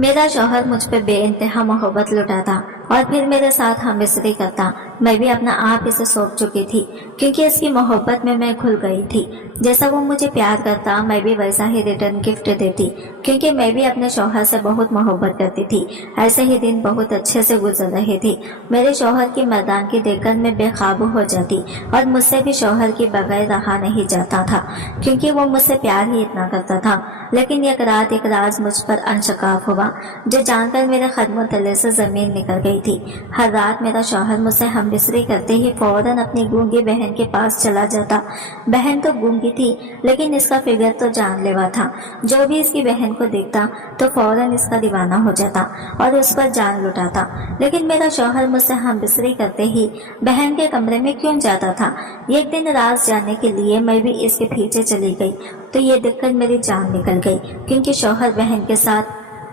मेरा शौहर मुझ पे बेइंतहा मोहब्बत लुटाता और फिर मेरे साथ हमबिस्तरी करता। मैं भी अपना आप इसे सौंप चुकी थी, क्योंकि इसकी मोहब्बत में मैं घुल गई थी। जैसा वो मुझे प्यार करता, मैं भी वैसा ही रिटर्न गिफ्ट देती, क्योंकि मैं भी अपने शौहर से बहुत मोहब्बत करती थी। ऐसे ही दिन बहुत अच्छे से गुजर रहे थे। मेरे शौहर की मर्दानगी देखकर मैं बेकाबू हो जाती और मुझसे भी शौहर के बगैर रहा नहीं जाता था, क्योंकि वो मुझसे प्यार ही इतना करता था। लेकिन एक रात एक राज मुझ पर अंशकाफ हुआ, जो जानकर मेरे कदमों तले से जमीन निकल गई थी। हर रात मेरा शौहर मुझसे हमबिस्तरी करते ही फौरन अपनी गूंगी बहन के पास चला जाता। बहन तो गूंगी थी, लेकिन इसका फिगर तो जानलेवा था। जो भी इसकी बहन को देखता तो फौरन इसका दीवाना हो जाता और उस पर जान लुटाता। लेकिन मेरा शौहर मुझसे हमबिस्तरी करते ही बहन के कमरे में क्यों जाता था? एक दिन राज जानने के लिए मैं भी इसके पीछे चली गई, तो ये देखकर मेरी जान निकल गई, क्योंकि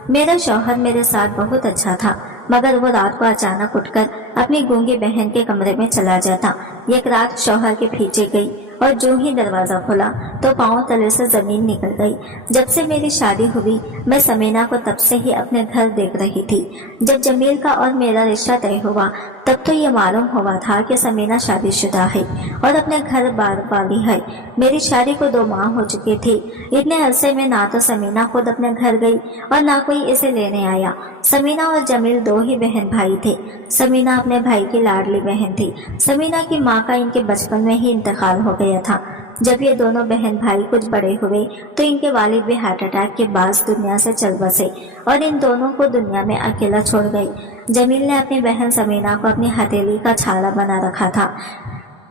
मेरा शौहर मेरे साथ बहुत अच्छा था। मगर वो रात को अचानक उठकर अपनी गूंगी बहन के कमरे में चला जाता। एक रात शौहर के पीछे गई और जो ही दरवाजा खोला तो पांव तले से जमीन निकल गई। जब से मेरी शादी हुई, मैं समीना को तब से ही अपने घर देख रही थी। जब जमील का और मेरा रिश्ता तय हुआ, तब तो ये मालूम हुआ था कि समीना शादीशुदा है और अपने घर बार वाली है। मेरी शादी को 2 माह हो चुके थे। इतने अरसे में ना तो समीना खुद अपने घर गई और ना कोई इसे लेने आया। समीना और जमील 2 ही बहन भाई थे। समीना अपने भाई की लाडली बहन थी। समीना की माँ का इनके बचपन में ही इंतकाल हो गया था। जब ये दोनों बहन भाई कुछ बड़े हुए तो इनके वालिद भी हार्ट अटैक के बाद दुनिया से चल बसे और इन दोनों को दुनिया में अकेला छोड़ गई। जमील ने अपनी बहन समीना को अपनी हथेली का छाला बना रखा था।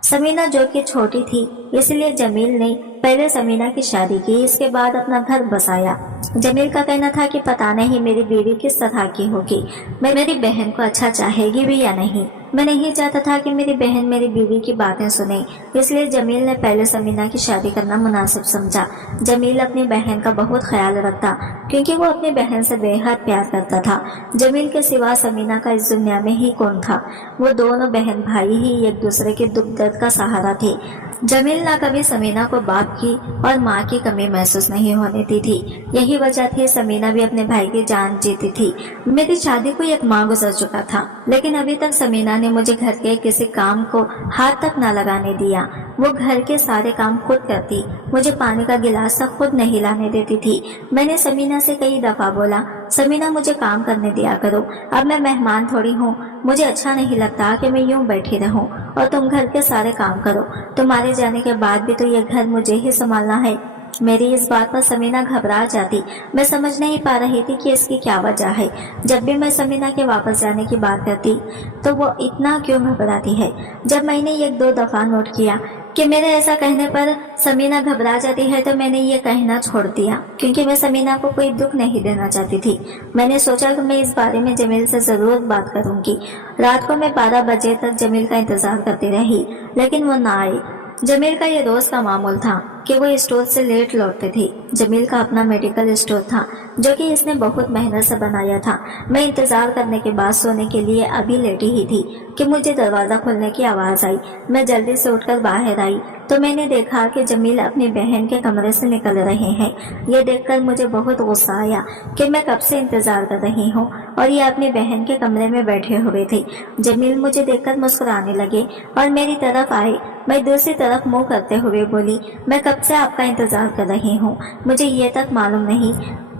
समीना जो कि छोटी थी, इसलिए जमील ने पहले समीना की शादी की, इसके बाद अपना घर बसाया। जमील का कहना था कि पता नहीं मेरी बीवी किस तरह की होगी, मैं मेरी बहन को अच्छा चाहेगी भी या नहीं। मैं नहीं चाहता था कि मेरी बहन मेरी बीवी की बातें सुने, इसलिए जमील ने पहले समीना की शादी करना मुनासिब समझा। जमील अपनी बहन का बहुत ख्याल रखता, क्योंकि वो अपनी बहन से बेहद प्यार करता था। जमील के सिवा समीना का इस दुनिया में ही कौन था? वो दोनों बहन भाई ही एक दूसरे के दुख दर्द का सहारा थे। जमील ना कभी समीना को बाप की और माँ की कमी महसूस नहीं होने दी थी। यही वजह थी समीना भी अपने भाई की जान जीती थी। मेरी शादी को 1 माह गुजर चुका था, लेकिन अभी तक समीना ने मुझे घर के किसी काम को हाथ तक न लगाने दिया। वो घर के सारे काम खुद करती, मुझे पानी का गिलास तक खुद नहीं लाने देती थी। मैंने समीना से कई दफा बोला, समीना मुझे काम करने दिया करो, अब मैं मेहमान थोड़ी हूँ। मुझे अच्छा नहीं लगता कि मैं यूं बैठी रहूं और तुम घर के सारे काम करो। तुम्हारे जाने के बाद भी तो ये घर मुझे ही संभालना है। मेरी इस बात पर समीना घबरा जाती। मैं समझ नहीं पा रही थी कि इसकी क्या वजह है। जब भी मैं समीना के वापस जाने की बात करती तो वो इतना क्यों घबराती है। जब मैंने 1-2 दफा नोट किया कि मेरे ऐसा कहने पर समीना घबरा जाती है, तो मैंने ये कहना छोड़ दिया, क्योंकि मैं समीना को कोई दुख नहीं देना चाहती थी। मैंने सोचा कि मैं इस बारे में जमील से जरूर बात करूंगी। रात को मैं 12 बजे तक जमील का इंतजार करती रही, लेकिन वो ना आई। जमील का ये रोज का मामूल था कि वो स्टोर से लेट लौटते थे। जमील का अपना मेडिकल स्टोर था, जो कि इसने बहुत मेहनत से बनाया था। मैं इंतजार करने के बाद सोने के लिए अभी लेटी ही थी कि मुझे दरवाजा खोलने की आवाज आई। मैं जल्दी से उठकर बाहर आई तो मैंने देखा कि जमील अपनी बहन के कमरे से निकल रहे हैं। ये देखकर मुझे बहुत गुस्सा आया कि मैं कब से इंतजार कर रही हूँ और ये अपनी बहन के कमरे में बैठे हुए थे। जमील मुझे देखकर मुस्कुराने लगे और मेरी तरफ आए। मैं दूसरी तरफ मुंह करते हुए बोली, मैं कब से आपका इंतजार कर रही हूँ। मुझे ये तक मालूम नहीं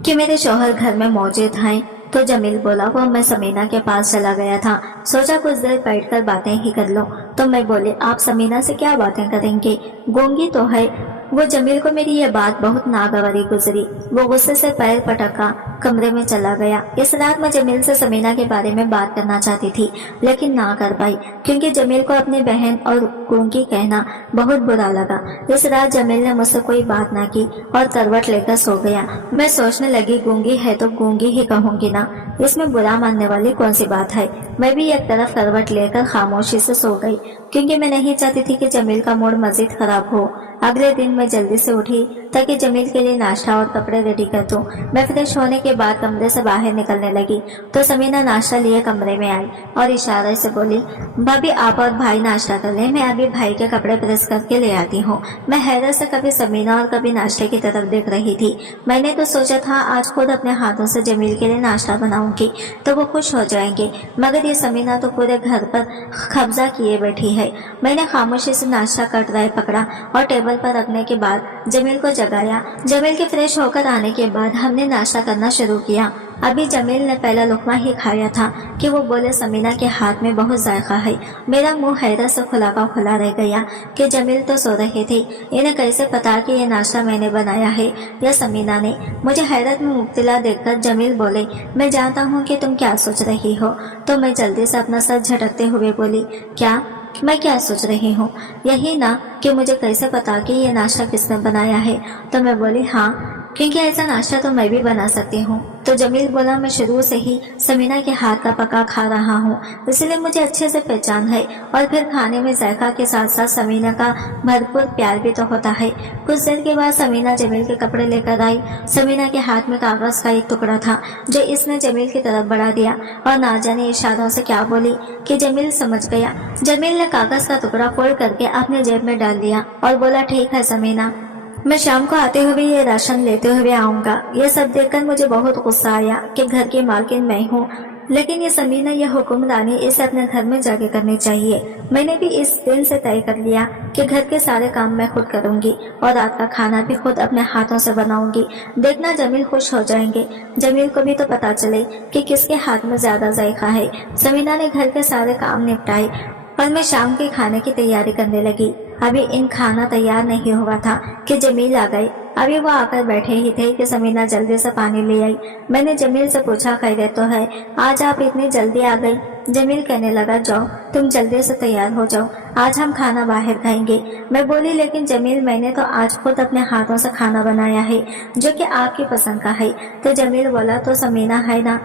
कि मेरे शौहर घर में मौजूद हैं। तो जमील बोला, वो मैं समीना के पास चला गया था, सोचा कुछ देर बैठकर बातें ही कर लो। तो मैं बोले, आप समीना से क्या बातें करेंगे, गूंगी तो है वो। जमील को मेरी ये बात बहुत नागवारी गुजरी। वो गुस्से से पैर पटका कमरे में चला गया। इस रात मैं जमील से समीना के बारे में बात करना चाहती थी, लेकिन ना कर पाई, क्योंकि जमील को अपनी बहन और गूंगी कहना बहुत बुरा लगा। इस रात जमील ने मुझसे कोई बात ना की और करवट लेकर सो गया। मैं सोचने लगी, गूंगी है तो गूंगी ही कहूंगी ना, इसमें बुरा मानने वाली कौन सी बात है। मैं भी एक तरफ करवट लेकर खामोशी से सो गई, क्योंकि मैं नहीं चाहती थी कि जमील का मूड मजीद खराब हो। अगले दिन मैं जल्दी से उठी ताकि जमील के लिए नाश्ता और कपड़े रेडी कर दूं। मैं फ्रेश होने के बाद कमरे से बाहर निकलने लगी तो समीना नाश्ता लिए कमरे में आई और इशारे से बोली, भाभी आप और भाई नाश्ता कर लें, मैं अभी भाई के कपड़े प्रेस करके ले आती हूँ। मैं हैरत से कभी समीना और कभी नाश्ते की तरफ देख रही थी। मैंने तो सोचा था आज खुद अपने हाथों से जमील के लिए नाश्ता बनाऊंगी तो वो खुश हो जाएंगे, मगर ये समीना तो पूरे घर पर कब्जा किए बैठी है। मैंने खामोशी से नाश्ता कटराई पकड़ा और टेबल पर रखने के बाद जमील को जगाया। जमील के फ्रेश होकर आने के बाद हमने नाश्ता करना शुरू किया। अभी जमील ने पहला लुकमा ही खाया था कि वो बोले, समीना के हाथ में बहुत जायका है। मेरा मुंह हैरत से खुला का खुला रह गया कि जमील तो सो रहे थे, इन्हें कैसे पता कि ये नाश्ता मैंने बनाया है या समीना ने। मुझे हैरत में मुब्तला देखकर जमील बोले, मैं जानता हूँ कि तुम क्या सोच रही हो। तो मैं जल्दी से अपना सर झटकते हुए बोली, क्या? मैं क्या सोच रही हूँ? यही ना कि मुझे कैसे पता कि ये नाश्ता किसने बनाया है। तो मैं बोली, हाँ, क्योंकि ऐसा नाश्ता तो मैं भी बना सकती हूँ। तो जमील बोला, मैं शुरू से ही समीना के हाथ का पका खा रहा हूँ, इसलिए मुझे अच्छे से पहचान है। और फिर खाने में जायका के साथ साथ समीना का भरपूर प्यार भी तो होता है। कुछ देर के बाद समीना जमील के कपड़े लेकर आई। समीना के हाथ में कागज का एक टुकड़ा था जो इसने जमील की तरफ बढ़ा दिया और ना जाने इशारों से क्या बोली कि जमील समझ गया। जमील ने कागज का टुकड़ा फोल्ड करके अपने जेब में डाल दिया और बोला, ठीक है समीना, मैं शाम को आते हुए ये राशन लेते हुए आऊंगा। ये सब देखकर मुझे बहुत गुस्सा आया कि घर की मालकिन मैं हूँ, लेकिन ये समीना, ये हुक्मरानी इसे अपने घर में जाके करनी चाहिए। मैंने भी इस दिन से तय कर लिया कि घर के सारे काम मैं खुद करूंगी और रात का खाना भी खुद अपने हाथों से बनाऊंगी। देखना जमील खुश हो जाएंगे। जमील को भी तो पता चले कि किसके हाथ में ज्यादा जायका है। समीना ने घर के सारे काम निपटाए और मैं शाम के खाने की तैयारी करने लगी। अभी इन खाना तैयार नहीं हुआ था कि जमील आ गए। अभी वो आकर बैठे ही थे कि समीना जल्दी से पानी ले आई। मैंने जमील से पूछा, खैरियत तो है? आज आप इतनी जल्दी आ गई? जमील कहने लगा, जाओ तुम जल्दी से तैयार हो जाओ, आज हम खाना बाहर खाएंगे। मैं बोली, लेकिन जमील, मैंने तो आज खुद अपने हाथों से खाना बनाया है जो कि आपकी पसंद का है। तो जमील बोला, तो समीना है ना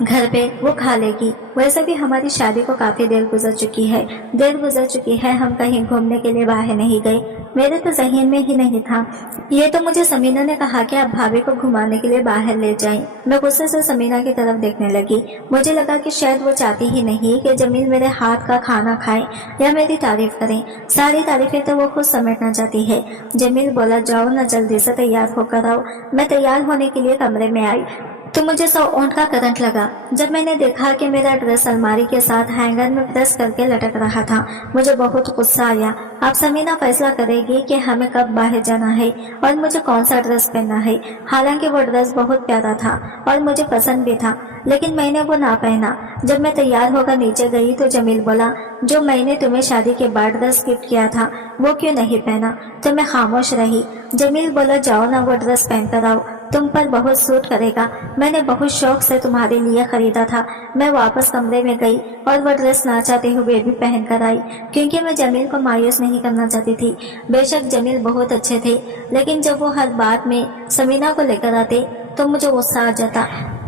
घर पे, वो खा लेगी। वैसे भी हमारी शादी को काफी देर गुजर चुकी है, हम कहीं घूमने के लिए बाहर नहीं गए। मेरे तो जहन में ही नहीं था। ये तो मुझे समीना ने कहा कि आप भाभी को घुमाने के लिए बाहर ले जाएं। मैं गुस्से से समीना की तरफ देखने लगी। मुझे लगा कि शायद वो चाहती ही नहीं कि जमील मेरे हाथ का खाना खाए या मेरी तारीफ करें। सारी तारीफें तो वो खुद समेटना चाहती है। जमील बोला, जाओ ना, जल्दी से तैयार होकर आओ। मैं तैयार होने के लिए कमरे में आई तो मुझे 100 ऊंट का करंट लगा जब मैंने देखा कि मेरा ड्रेस अलमारी के साथ हैंगर में प्रेस करके लटक रहा था। मुझे बहुत गुस्सा आया। अब समीना फैसला करेगी कि हमें कब बाहर जाना है और मुझे कौन सा ड्रेस पहनना है। हालांकि वो ड्रेस बहुत प्यारा था और मुझे पसंद भी था, लेकिन मैंने वो ना पहना। जब मैं तैयार होकर नीचे गई तो जमील बोला, जो मैंने तुम्हें शादी के बाद ड्रेस गिफ्ट किया था वो क्यों नहीं पहना? तो मैं खामोश रही। जमील बोला, जाओ ना, वो ड्रेस पहन कर आओ, तुम पर बहुत सूट करेगा। मैंने बहुत शौक से तुम्हारे लिए खरीदा था। मैं वापस कमरे में गई और वो ड्रेस ना चाहते हुए भी पहन कर आई, क्योंकि मैं जमील को मायूस नहीं करना चाहती थी। बेशक जमील बहुत अच्छे थे, लेकिन जब वो हर बात में समीना को लेकर आते तो मुझे गुस्सा आ जाता,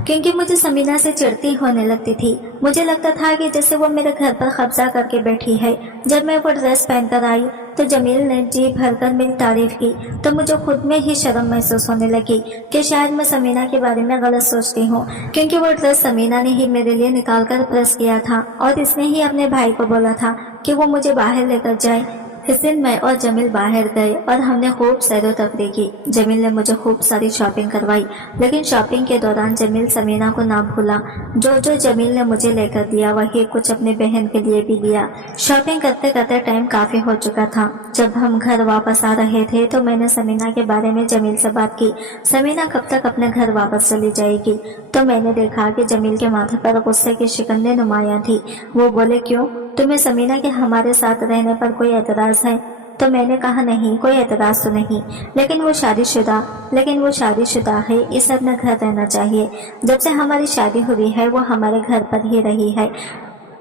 क्योंकि मुझे समीना से चिढ़ती होने लगती थी। मुझे लगता था कि जैसे वो मेरे घर पर कब्जा करके बैठी है। जब मैं वो ड्रेस पहनकर आई तो जमील ने जी भरकर मेरी तारीफ की तो मुझे खुद में ही शर्म महसूस होने लगी कि शायद मैं समीना के बारे में गलत सोचती हूँ, क्योंकि वो ड्रेस समीना ने ही मेरे लिए निकाल कर प्रेस किया था और इसने ही अपने भाई को बोला था कि वो मुझे बाहर लेकर जाए। इस दिन मैं और जमील बाहर गए और हमने खूब सैरो तफरी की। जमील ने मुझे खूब सारी शॉपिंग करवाई, लेकिन शॉपिंग के दौरान जमील समीना को ना भूला। जो जमील ने मुझे लेकर दिया वही कुछ अपने बहन के लिए भी लिया। शॉपिंग करते करते टाइम काफी हो चुका था। जब हम घर वापस आ रहे थे तो मैंने समीना के बारे में जमील से बात की। समीना कब तक अपने घर वापस चली जाएगी? तो मैंने देखा कि जमील के माथे पर गुस्से की शिकंजें नुमायां थी। वो बोले, क्यों, तुम्हें समीना के हमारे साथ रहने पर कोई एतराज है? तो मैंने कहा, नहीं, कोई एतराज तो नहीं, लेकिन वो शादीशुदा है, इसे अपना घर रहना चाहिए। जब से हमारी शादी हुई है वो हमारे घर पर ही रही है।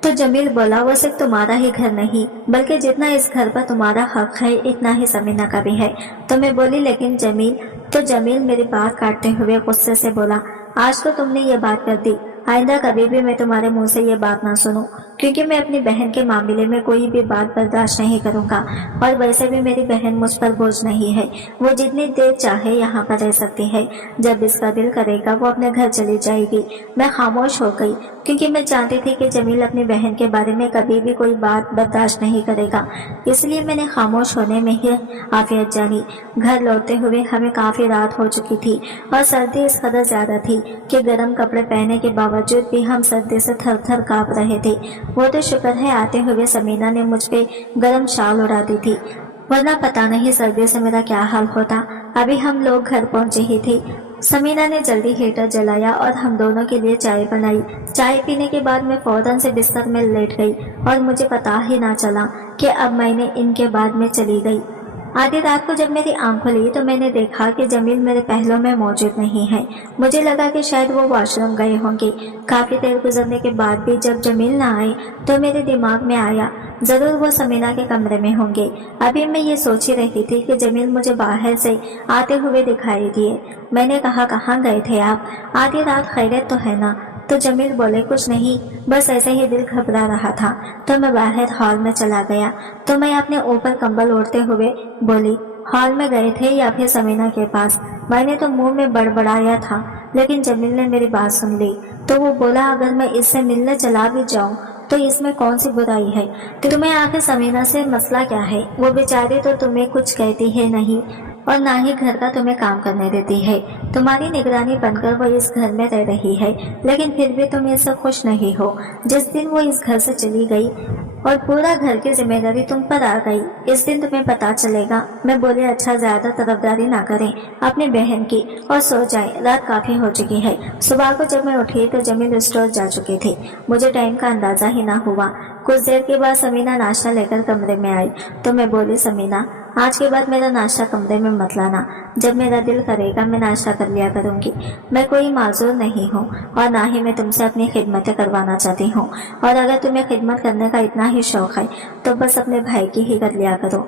तो जमील बोला, वो सिर्फ तुम्हारा ही घर नहीं, बल्कि जितना इस घर पर तुम्हारा हक है इतना ही समीना का भी है। तो मैं बोली, लेकिन जमील मेरी बात काटते हुए गुस्से से बोला, आज तो तुमने ये बात कर दी, आइंदा कभी भी मैं तुम्हारे मुंह से ये बात ना सुनूं। क्योंकि मैं अपनी बहन के मामले में कोई भी बात बर्दाश्त नहीं करूंगा। और वैसे भी मेरी बहन मुझ पर बोझ नहीं है, वो जितनी देर चाहे यहाँ पर रह सकती है। जब इसका दिल करेगा वो अपने घर चली जाएगी। मैं खामोश हो गई क्योंकि मैं जानती थी कि जमील अपनी बहन के बारे में कभी भी कोई बात बर्दाश्त नहीं करेगा, इसलिए मैंने खामोश होने में ही आफियत जानी। घर लौटते हुए हमें काफी रात हो चुकी थी और सर्दी इस कदर ज्यादा थी कि गर्म कपड़े पहनने के बावजूद भी हम सर्दी से थर थर कांप रहे थे। वो तो शुक्र है आते हुए समीना ने मुझ पे गर्म शाल उड़ा दी थी, वरना पता नहीं सर्दी से मेरा क्या हाल होता। अभी हम लोग घर पहुंचे ही थे। समीना ने जल्दी हीटर जलाया और हम दोनों के लिए चाय बनाई। चाय पीने के बाद मैं फौरन से बिस्तर में लेट गई और मुझे पता ही ना चला कि अब मैंने इनके बाद में चली गई। आधी रात को जब मेरी आंख खुली तो मैंने देखा कि जमील मेरे पहलों में मौजूद नहीं है। मुझे लगा कि शायद वो वॉशरूम गए होंगे। काफी देर गुजरने के बाद भी जब जमील ना आए तो मेरे दिमाग में आया जरूर वो समीना के कमरे में होंगे। अभी मैं ये सोच ही रही थी कि जमील मुझे बाहर से आते हुए दिखाई दिए। मैंने कहा, कहाँ गए थे आप? आधी रात खैरियत तो है ना? तो जमील बोले, कुछ नहीं, बस ऐसे ही दिल घबरा रहा था तो मैं बाहर हॉल में चला गया। तो मैं अपने ऊपर कंबल ओढ़ते हुए बोली, हॉल में गए थे या फिर समीना के पास? मैंने तो मुंह में बड़बड़ाया था, लेकिन जमील ने मेरी बात सुन ली। तो वो बोला, अगर मैं इससे मिलने चला भी जाऊं तो इसमें कौन सी बुराई है? तो तुम्हें आखिर समीना से मसला क्या है? वो बेचारी तो तुम्हें कुछ कहती है नहीं और ना ही घर का तुम्हें काम करने देती है। तुम्हारी निगरानी बनकर वो इस घर में रह रही है, लेकिन फिर भी तुम इससे खुश नहीं हो। जिस दिन वो इस घर से चली गई और पूरा घर की जिम्मेदारी तुम पर आ गई, इस दिन तुम्हें पता चलेगा। मैं बोले, अच्छा ज्यादा तरफदारी ना करें अपनी बहन की और सो जाए, रात काफी हो चुकी है। सुबह को जब मैं उठी तो जमील स्टोर जा चुके थे। मुझे टाइम का अंदाजा ही ना हुआ। कुछ देर के बाद समीना नाश्ता लेकर कमरे में आई तो मैं बोली, समीना आज के बाद मेरा नाश्ता कमरे में मत लाना। जब मेरा दिल करेगा मैं नाश्ता कर लिया करूंगी। मैं कोई माजूर नहीं हूँ और ना ही मैं तुमसे अपनी खिदमतें करवाना चाहती हूँ। और अगर तुम्हें खिदमत करने का इतना ही शौक है तो बस अपने भाई की ही कर लिया करो।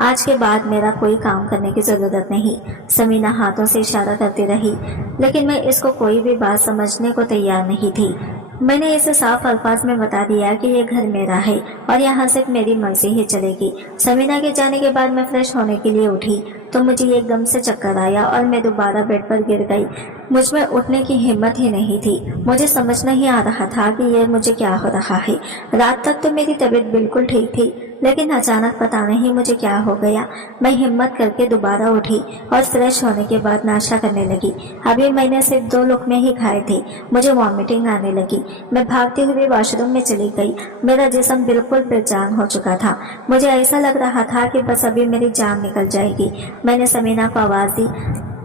आज के बाद मेरा कोई काम करने की जरूरत नहीं। समीना हाथों से इशारा करती रही, लेकिन मैं इसको कोई भी बात समझने को तैयार नहीं थी। मैंने इसे साफ अल्फाज में बता दिया कि ये घर मेरा है और यहाँ सिर्फ मेरी मर्जी ही चलेगी। समीना के जाने के बाद मैं फ्रेश होने के लिए उठी तो मुझे एकदम से चक्कर आया और मैं दोबारा बेड पर गिर गई। मुझ में उठने की हिम्मत ही नहीं थी। मुझे समझ नहीं आ रहा था कि ये मुझे क्या हो रहा है। रात तक तो मेरी तबीयत बिल्कुल ठीक थी, लेकिन अचानक पता नहीं मुझे क्या हो गया। मैं हिम्मत करके दोबारा उठी और फ्रेश होने के बाद नाश्ता करने लगी। अभी मैंने सिर्फ 2 लुकमे ही खाए थे, मुझे वॉमिटिंग आने लगी। मैं भागती हुई वॉशरूम में चली गई। मेरा जिस्म बिल्कुल बेजान हो चुका था। मुझे ऐसा लग रहा था कि बस अभी मेरी जान निकल जाएगी। मैंने समीना को आवाज दी।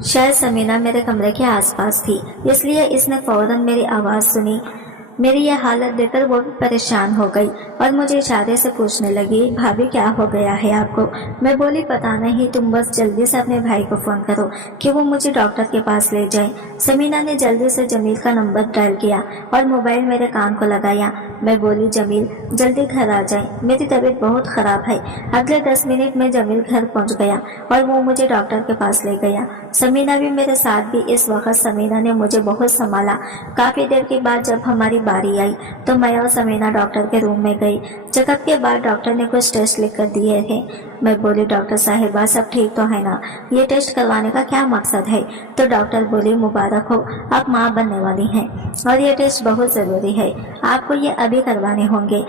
शायद समीना मेरे कमरे के आसपास थी, इसलिए इसने फौरन मेरी आवाज सुनी। मेरी यह हालत देखकर वो भी परेशान हो गई और मुझे इशारे से पूछने लगी, भाभी क्या हो गया है आपको? मैं बोली, पता नहीं, तुम बस जल्दी से अपने भाई को फोन करो कि वो मुझे डॉक्टर के पास ले जाए। समीना ने जल्दी से जमील का नंबर डायल किया और मोबाइल मेरे कान को लगाया। मैं बोली, जमील जल्दी घर आ जाए, मेरी तबीयत बहुत खराब है। अगले 10 मिनट में जमील घर पहुंच गया और वो मुझे डॉक्टर के पास ले गया। समीना भी मेरे साथ भी। इस वक्त समीना ने मुझे बहुत संभाला। काफी देर के बाद जब हमारी बारी आई तो मैं और समीना डॉक्टर के रूम में गई। चेकअप के बाद डॉक्टर ने कुछ टेस्ट लिख कर दिए थे। मैं बोली, डॉक्टर साहिबा सब ठीक तो है ना? ये टेस्ट करवाने का क्या मकसद है? तो डॉक्टर बोली, मुबारक हो, आप माँ बनने वाली हैं और ये टेस्ट बहुत जरूरी है, आपको ये अभी करवाने होंगे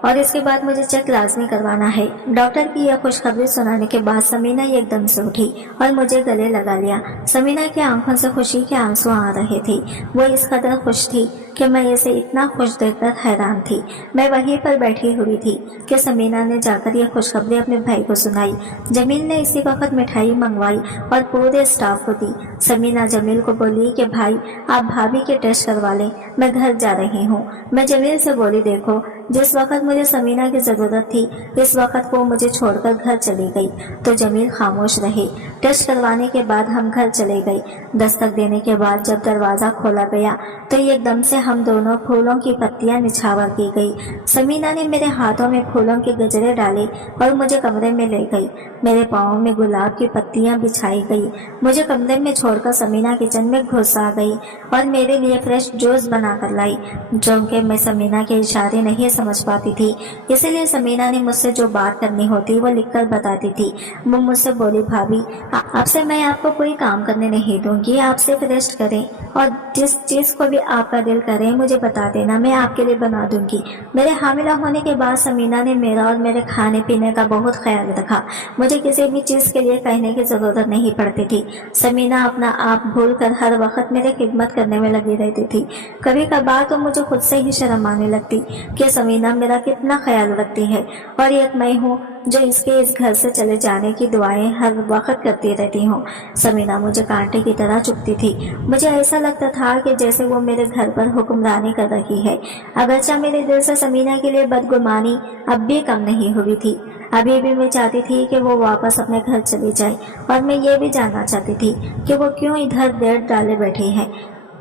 और इसके बाद मुझे चेक लाजमी करवाना है। डॉक्टर की यह खुशखबरी सुनाने के बाद समीना एकदम से उठी और मुझे गले लगा लिया। समीना की आंखों से खुशी के आंसू आ रहे थे। वो इस कदर खुश थी कि मैं इसे इतना खुश देखकर हैरान थी। मैं वहीं पर बैठी हुई थी कि समीना ने जाकर यह खुशखबरी अपने भाई को सुनाई। जमील ने इसी वक्त मिठाई मंगवाई और पूरे स्टाफ को दी। समीना जमील को बोली कि भाई आप भाभी के टेस्ट करवा लें, मैं घर जा रही हूँ। मैं जमील से बोली, देखो जिस वक्त मुझे समीना की जरूरत थी इस वक्त वो मुझे छोड़कर घर चली गई। तो जमील खामोश रहे। टेस्ट करवाने के बाद हम घर चले गए। दस्तक देने के बाद जब दरवाजा खोला गया तो एकदम से हम दोनों फूलों की पत्तियां निछावर की गई। समीना ने मेरे हाथों में फूलों के गजरे डाले और मुझे कमरे में ले गई। मेरे पाँव में गुलाब की पत्तियां बिछाई गई। मुझे कमरे में छोड़कर समीना किचन में घुस आ गई और मेरे लिए फ्रेश जूस बना कर लाई, जो कि मैं समीना के इशारे नहीं समझ पाती थी, इसीलिए समीना ने मुझसे जो बात करनी होती वो लिखकर बताती थी। वो मुझसे बोली, भाभी आपसे मैं आपको कोई काम करने नहीं दूंगी, आप सिर्फ रेस्ट करें और जिस चीज को भी आपका दिल करे मुझे बता देना, मैं आपके लिए बना दूंगी। मेरे हामिला होने के बाद समीना ने मेरा और मेरे खाने पीने का बहुत ख्याल रखा। मुझे किसी भी चीज के लिए कहने की जरूरत नहीं पड़ती थी। समीना अपना आप भूल कर हर वक्त मेरी खिदमत करने में लगी रहती थी। कभी कभार तो मुझे खुद से ही शर्म आने लगती कि समीना मेरा कितना ख्याल रखती है और एक मैं हूँ जो इसके इस घर से चले जाने की दुआएं हर वक्त करती रहती हूँ। समीना मुझे कांटे की तरह चुभती थी। मुझे ऐसा लगता था कि जैसे वो मेरे घर पर हुक्मरानी कर रही है। अगरचा मेरे दिल से समीना के लिए बदगुमानी अब भी कम नहीं हुई थी। अभी भी मैं चाहती थी कि वो वापस अपने घर चली जाए और मैं ये भी जानना चाहती थी कि वो क्यों इधर देर डाले बैठी है,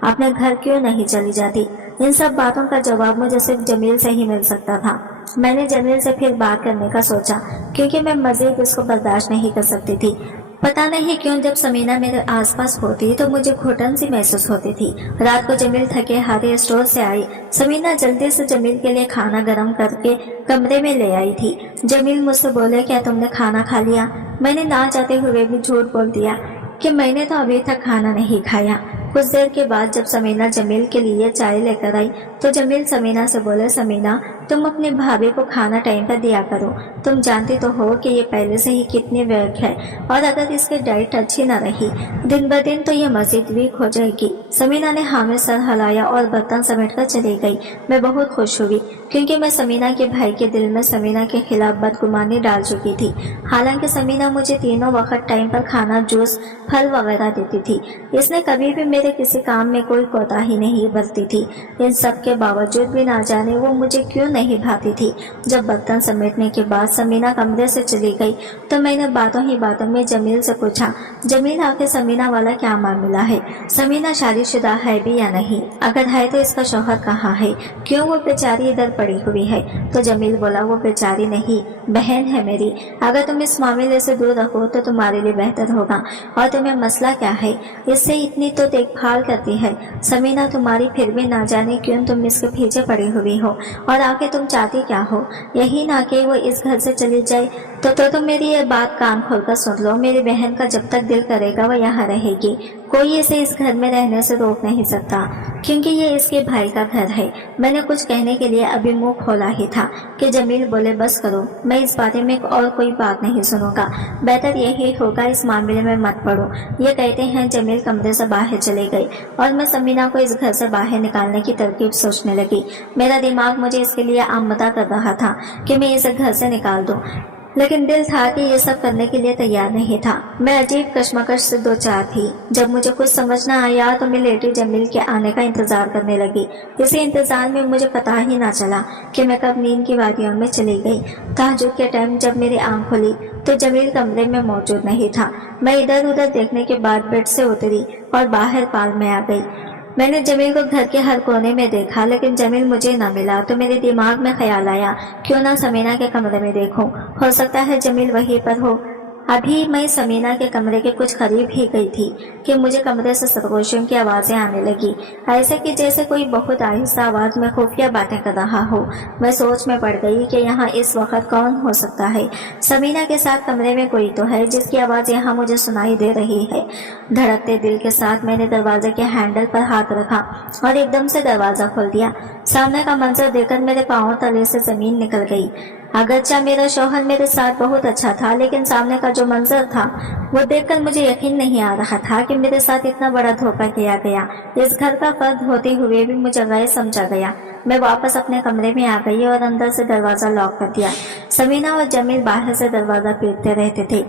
अपने घर क्यों नहीं चली जाती। इन सब बातों का जवाब मुझे सिर्फ जमील से ही मिल सकता था। मैंने जमील से फिर बात करने का सोचा क्योंकि मैं मजीद इसको बर्दाश्त नहीं कर सकती थी। पता नहीं क्यों जब समीना मेरे आसपास होती तो मुझे घुटन सी महसूस होती थी। रात को जमील थके हाथे स्टोर से आई। समीना जल्दी से जमील के लिए खाना गर्म करके कमरे में ले आई थी। जमील मुझसे बोले, क्या तुमने खाना खा लिया? मैंने ना चाहते हुए भी झूठ बोल दिया कि मैंने तो अभी तक खाना नहीं खाया। कुछ देर के बाद जब समीना जमील के लिए चाय लेकर आई तो जमील समीना से बोले, समीना तुम अपनी भाभी को खाना टाइम पर दिया करो, तुम जानती तो हो कि ये पहले से ही कितनी वीक है और अगर इसकी डाइट अच्छी न रही दिन ब दिन तो ये मजीद वीक हो जाएगी। समीना ने हाँ में सर हिलाया और बर्तन समेट कर चली गई। मैं बहुत खुश हुई क्योंकि मैं समीना के भाई के दिल में समीना के खिलाफ बदगुमानी डाल चुकी थी। हालांकि समीना मुझे तीनों वक्त टाइम पर खाना, जूस, फल वगैरह देती थी। इसने कभी भी मेरे किसी काम में कोई कोताही नहीं बरती थी। इन सब के बावजूद भी ना जाने वो मुझे क्यों नहीं भाती थी। जब बर्तन समेटने के बाद समीना कमरे से चली गई तो मैंने बातों ही बातों में जमील से पूछा, जमील आके समीना वाला क्या मामला है? समीना शादीशुदा है भी या नहीं? अगर है तो इसका शौहर कहाँ है? क्यों वो बेचारी इधर पड़ी हुई है? तो जमील बोला, वो बेचारी नहीं, बहन है मेरी। अगर तुम इस मामले से दूर रहो तो तुम्हारे लिए बेहतर होगा। और तुम्हें मसला क्या है? इससे इतनी तो देखभाल करती है समीना तुम्हारी, फिर भी ना जाने क्यों तुम इसके पीछे पड़ी हुई हो। और आगे तुम चाहती क्या हो? यही ना कि वो इस घर से चली जाए। तो तुम मेरी ये बात कान खोलकर सुन लो, मेरी बहन का जब तक दिल करेगा वो यहाँ रहेगी। कोई इसे इस घर में रहने से रोक नहीं सकता क्योंकि ये इसके भाई का घर है। मैंने कुछ कहने के लिए अभी मुंह खोला ही था कि जमील बोले, बस करो, मैं इस बारे में और कोई बात नहीं सुनूंगा। बेहतर यही होगा इस मामले में मत पड़ो। ये कहते हैं जमील कमरे से बाहर चले गए और मैं समीना को इस घर से बाहर निकालने की तरकीब सोचने लगी। मेरा दिमाग मुझे इसके लिए आमदा कर रहा था कि मैं इसे घर से निकाल दूं, लेकिन दिल था कि ये सब करने के लिए तैयार नहीं था। मैं अजीब कश्मकश से दो चार थी। जब मुझे कुछ समझ न आया तो मैं लेटी जमील के आने का इंतजार करने लगी। इसी इंतजार में मुझे पता ही ना चला कि मैं कब नींद की वादियों में चली गई। तहज्जुद के टाइम जब मेरी आंख खुली तो जमील कमरे में मौजूद नहीं था। मैं इधर उधर देखने के बाद बेड से उतरी और बाहर पाल में आ गई। मैंने जमील को घर के हर कोने में देखा लेकिन जमील मुझे न मिला तो मेरे दिमाग में ख्याल आया, क्यों ना समीना के कमरे में देखूं, हो सकता है जमील वहीं पर हो। अभी मैं समीना के कमरे के कुछ करीब ही गई थी कि मुझे कमरे से सरगोशियों की आवाज़ें आने लगी, ऐसे कि जैसे कोई बहुत आहिस्ता आवाज़ में खुफिया बातें कर रहा हो। मैं सोच में पड़ गई कि यहाँ इस वक्त कौन हो सकता है। समीना के साथ कमरे में कोई तो है जिसकी आवाज़ यहाँ मुझे सुनाई दे रही है। धड़कते दिल के साथ मैंने दरवाजे के हैंडल पर हाथ रखा और एकदम से दरवाज़ा खोल दिया। सामने का मंजर देखकर मेरे पाँव तले से ज़मीन निकल गई। अगरचा मेरा शौहर मेरे साथ बहुत अच्छा था लेकिन सामने का जो मंजर था वो देखकर मुझे यकीन नहीं आ रहा था कि मेरे साथ इतना बड़ा धोखा किया गया। इस घर का फर्द होते हुए भी मुझे गैर समझा गया। मैं वापस अपने कमरे में आ गई और अंदर से दरवाज़ा लॉक कर दिया। समीना और जमील बाहर से दरवाज़ा पीटते रहते थे,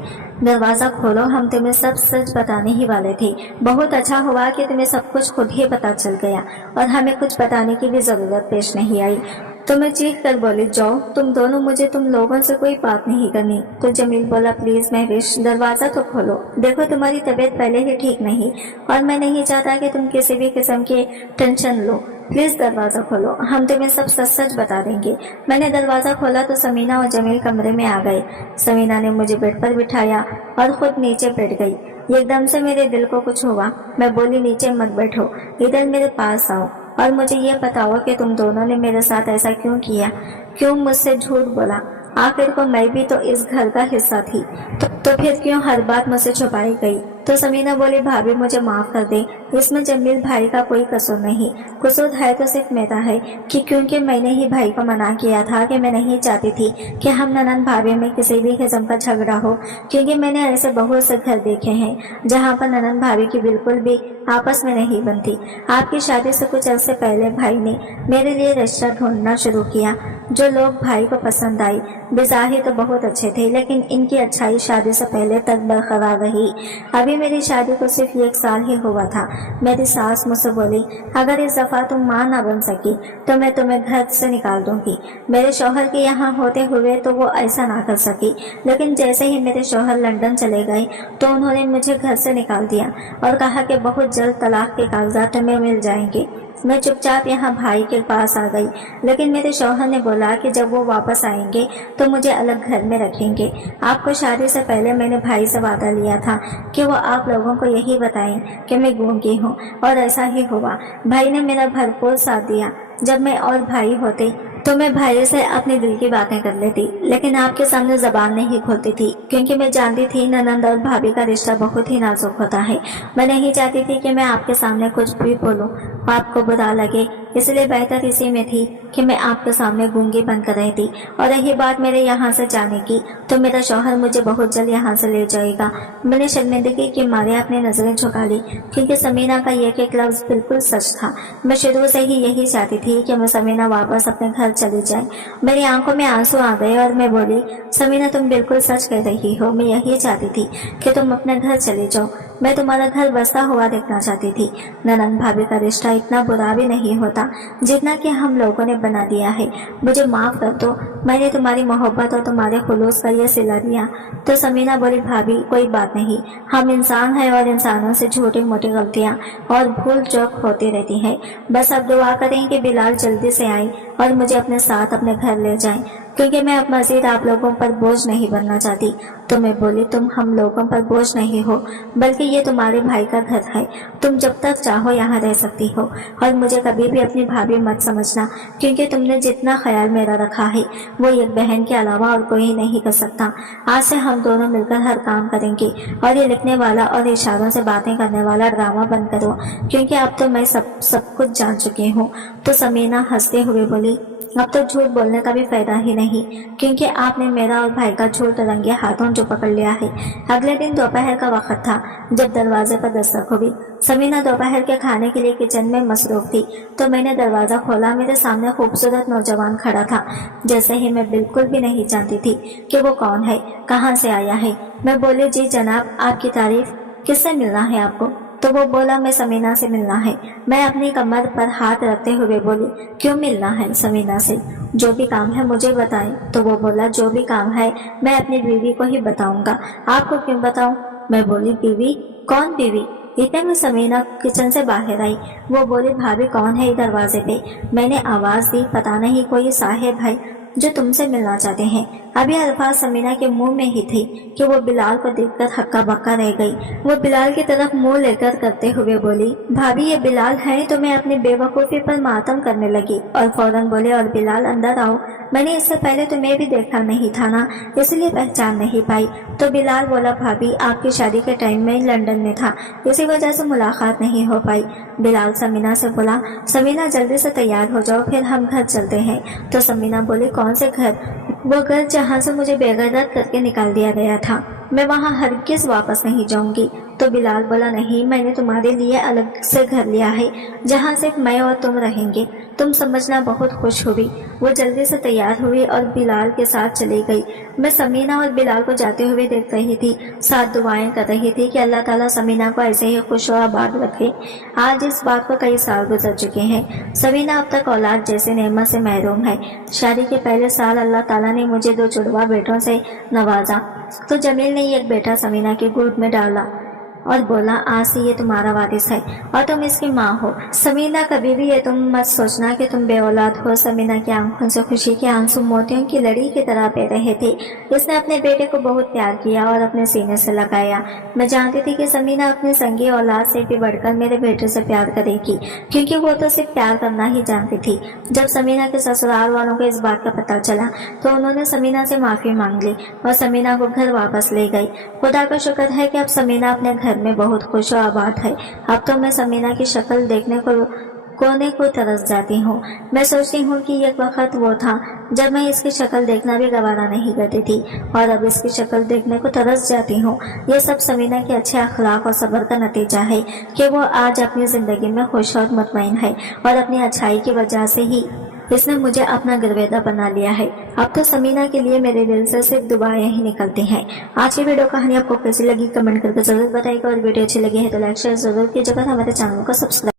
दरवाज़ा खोलो, हम तुम्हें सब सच बताने ही वाले थे। बहुत अच्छा हुआ कि तुम्हें सब कुछ खुद ही पता चल गया और हमें कुछ बताने की भी ज़रूरत पेश नहीं आई। तो मैं चीख कर बोली, जाओ तुम दोनों, मुझे तुम लोगों से कोई बात नहीं करनी। तो जमील बोला, प्लीज़ महविश दरवाज़ा तो खोलो, देखो तुम्हारी तबीयत पहले ही ठीक नहीं और मैं नहीं चाहता कि तुम किसी भी किस्म की टेंशन लो। प्लीज़ दरवाज़ा खोलो, हम तुम्हें सब सच सच बता देंगे। मैंने दरवाज़ा खोला तो समीना और जमील कमरे में आ गए। समीना ने मुझे बेड पर बिठाया और खुद नीचे बैठ गई। एकदम से मेरे दिल को कुछ हुआ। मैं बोली, नीचे मत बैठो, इधर मेरे पास आओ। और मुझे ये बताओ कि तुम दोनों ने मेरे साथ ऐसा क्यों किया, क्यों मुझसे झूठ बोला। आखिर को मैं भी तो इस घर का हिस्सा थी, तो फिर क्यों हर बात मुझसे छुपाई गई। तो समीना बोली, भाभी मुझे माफ कर दे, इसमें जमील भाई का कोई कसूर नहीं। कसूर है तो सिर्फ मेरा है कि क्योंकि मैंने ही भाई को मना किया था कि मैं नहीं चाहती थी कि हम ननद भाभी में किसी भी किस्म का झगड़ा हो, क्योंकि मैंने ऐसे बहुत से घर देखे हैं जहाँ पर ननद भाभी की बिल्कुल भी आपस में नहीं बनती। आपकी शादी से कुछ अर्से पहले भाई ने मेरे लिए रिश्ता ढूंढना शुरू किया। जो लोग भाई को पसंद आई बेज़ाहिर तो बहुत अच्छे थे, लेकिन इनकी अच्छाई शादी से पहले तक बरकरार रही। अभी मेरी शादी को सिर्फ 1 साल ही हुआ था। मेरी सास मुझसे बोली, अगर इस दफा तुम माँ ना बन सकी तो मैं तुम्हें घर से निकाल दूंगी। मेरे शौहर के यहाँ होते हुए तो वो ऐसा ना कर सकी, लेकिन जैसे ही मेरे शौहर लंदन चले गए तो उन्होंने मुझे घर से निकाल दिया और कहा कि बहुत जल्द तलाक के कागजात तुम्हें मिल जाएंगे। मैं चुपचाप यहाँ भाई के पास आ गई, लेकिन मेरे शौहर ने बोला कि जब वो वापस आएंगे तो मुझे अलग घर में रखेंगे। आपको शादी से पहले मैंने भाई से वादा लिया था कि वो आप लोगों को यही बताएं कि मैं गूंगी हूँ, और ऐसा ही हुआ। भाई ने मेरा भरपूर साथ दिया। जब मैं और भाई होते तो मैं भाई से अपने दिल की बातें कर लेती, लेकिन आपके सामने जबान नहीं खोलती थी, क्योंकि मैं जानती थी ननद और भाभी का रिश्ता बहुत ही नाजुक होता है। मैं नहीं चाहती थी कि मैं आपके सामने कुछ भी बोलूं, आपको बुरा लगे, इसलिए बेहतर इसी में थी कि मैं आपके सामने गूंगी बनकर रहती। और रही बात मेरे यहाँ से जाने की, तो मेरा शौहर मुझे बहुत जल्द यहाँ से ले जाएगा। मैंने शर्मिंदगी के मारे अपनी नजरें झुका ली, क्योंकि समीना का एक लफ्ज बिल्कुल सच था। मैं शुरू से ही यही चाहती थी कि मैं समीना वापस अपने घर चली जाए। मेरी आंखों में आंसू आ गए और मैं बोली, समीना तुम बिल्कुल सच कह रही हो, मैं यही चाहती थी कि तुम अपने घर चले जाओ। मैं तुम्हारा घर बसता हुआ देखना चाहती थी। ननद भाभी का रिश्ता इतना बुरा भी नहीं होता जितना कि हम लोगों ने बना दिया है। मुझे माफ कर दो, मैंने तुम्हारी मोहब्बत और तुम्हारे खुलूस का ये सिला दिया। तो समीना बोली, भाभी कोई बात नहीं, हम इंसान हैं और इंसानों से छोटी मोटी गलतियाँ और भूल चूक होती रहती है। बस अब दुआ करें कि बिलाल जल्दी से आए और मुझे अपने साथ अपने घर ले जाएं, क्योंकि मैं अब मजीद आप लोगों पर बोझ नहीं बनना चाहती। तो मैं बोली, तुम हम लोगों पर बोझ नहीं हो, बल्कि ये तुम्हारे भाई का घर है। तुम जब तक चाहो यहाँ रह सकती हो, और मुझे कभी भी अपनी भाभी मत समझना, क्योंकि तुमने जितना ख्याल मेरा रखा है वो एक बहन के अलावा और कोई नहीं कर सकता। आज से हम दोनों मिलकर हर काम करेंगे, और ये लिखने वाला और इशारों से बातें करने वाला ड्रामा बंद करो, क्योंकि अब तो मैं सब कुछ जान चुकी हूँ। तो समीना हंसते हुए बोली, अब तो झूठ बोलने का भी फायदा ही नहीं, क्योंकि आपने मेरा और भाई का झूठ रंगे हाथों जो पकड़ लिया है। अगले दिन दोपहर का वक्त था जब दरवाजे पर दस्तक हुई। समीना दोपहर के खाने के लिए किचन में मसरूफ थी, तो मैंने दरवाजा खोला। मेरे सामने खूबसूरत नौजवान खड़ा था, जैसे ही मैं बिल्कुल भी नहीं जानती थी कि वो कौन है, कहाँ से आया है। मैं बोली, जी जनाब, आपकी तारीफ, किससे मिलना है आपको? तो वो बोला, मैं समीना से मिलना है। मैं अपनी कमर पर हाथ रखते हुए बोली, क्यों मिलना है समीना से? जो भी काम है मुझे बताएं। तो वो बोला, जो भी काम है मैं अपनी बीवी को ही बताऊंगा, आपको क्यों बताऊं? मैं बोली, बीवी? कौन बीवी? इतने में समीना किचन से बाहर आई। वो बोली, भाभी कौन है दरवाजे पे? मैंने आवाज दी, पता नहीं कोई साहेब है जो तुमसे मिलना चाहते हैं। अभी अल्फाज समीना के मुंह में ही थे कि वो बिलाल को देखकर हक्का बक्का रह गई। वो बिलाल की तरफ मुंह लेकर करते हुए बोली, भाभी ये बिलाल है? तो मैं अपनी बेवकूफ़ी पर मातम करने लगी और फौरन बोले, और बिलाल अंदर आओ, मैंने इससे पहले तुम्हें भी देखा नहीं था ना, इसलिए पहचान नहीं पाई। तो बिलाल बोला, भाभी आपकी शादी के टाइम में लंदन में था, इसी वजह से मुलाकात नहीं हो पाई। बिलाल समीना से बोला, समीना जल्दी से तैयार हो जाओ, फिर हम घर चलते हैं। तो समीना बोली, कौन से घर? वो घर जहाँ से मुझे बेगैरत करके निकाल दिया गया था, मैं वहाँ हरगिज़ वापस नहीं जाऊंगी। तो बिलाल बोला, नहीं, मैंने तुम्हारे लिए अलग से घर लिया है जहाँ सिर्फ मैं और तुम रहेंगे, तुम समझना। बहुत खुश हुई। वो जल्दी से तैयार हुई और बिलाल के साथ चली गई। मैं समीना और बिलाल को जाते हुए देख रही थी, साथ दुआएं कर रही थी कि अल्लाह ताला समीना को ऐसे ही खुश और आबाद रखे। आज इस बात को कई साल गुजर चुके हैं। समीना अब तक औलाद जैसी नेमत से महरूम है। शादी के पहले साल अल्लाह ताला ने मुझे 2 जुड़वा बेटों से नवाजा, तो जमील ने एक बेटा समीना की गोद में डाला। और बोला, आज से ये तुम्हारा वारिस है और तुम इसकी माँ हो। समीना, कभी भी ये तुम मत सोचना कि तुम बेऔलाद हो। समीना की आंखों से खुशी के आंसू मोतियों की लड़ी की तरह बह रहे थे। इसने अपने बेटे को बहुत प्यार किया और अपने सीने से लगाया। मैं जानती थी कि समीना अपनी संगी औलाद से भी बढ़कर मेरे बेटे से प्यार करेगी, क्योंकि वो तो सिर्फ प्यार करना ही जानती थी। जब समीना के ससुराल वालों को इस बात का पता चला तो उन्होंने समीना से माफी मांग ली और समीना को घर वापस ले गई। खुदा का शुक्र है कि अब समीना अपने घर में बहुत खुश और आबाद है। अब तो मैं समीना की शक्ल देखने को कोने को तरस जाती हूँ। मैं सोचती हूँ कि एक वक्त वो था जब मैं इसकी शक्ल देखना भी गवारा नहीं करती थी और अब इसकी शक्ल देखने को तरस जाती हूँ। ये सब समीना के अच्छे अखलाक और सब्र का नतीजा है कि वो आज अपनी जिंदगी में खुश और मुतमईन है और अपनी अच्छाई की वजह से ही इसने मुझे अपना गिरवेदा बना लिया है। अब तो समीना के लिए मेरे दिल से सिर्फ दुआएं ही निकलती हैं। आज की वीडियो कहानी आपको कैसी लगी कमेंट करके जरूर बताइएगा और वीडियो अच्छी लगी है तो लाइक शेयर जरूर कीजिएगा। हमारे चैनल को सब्सक्राइब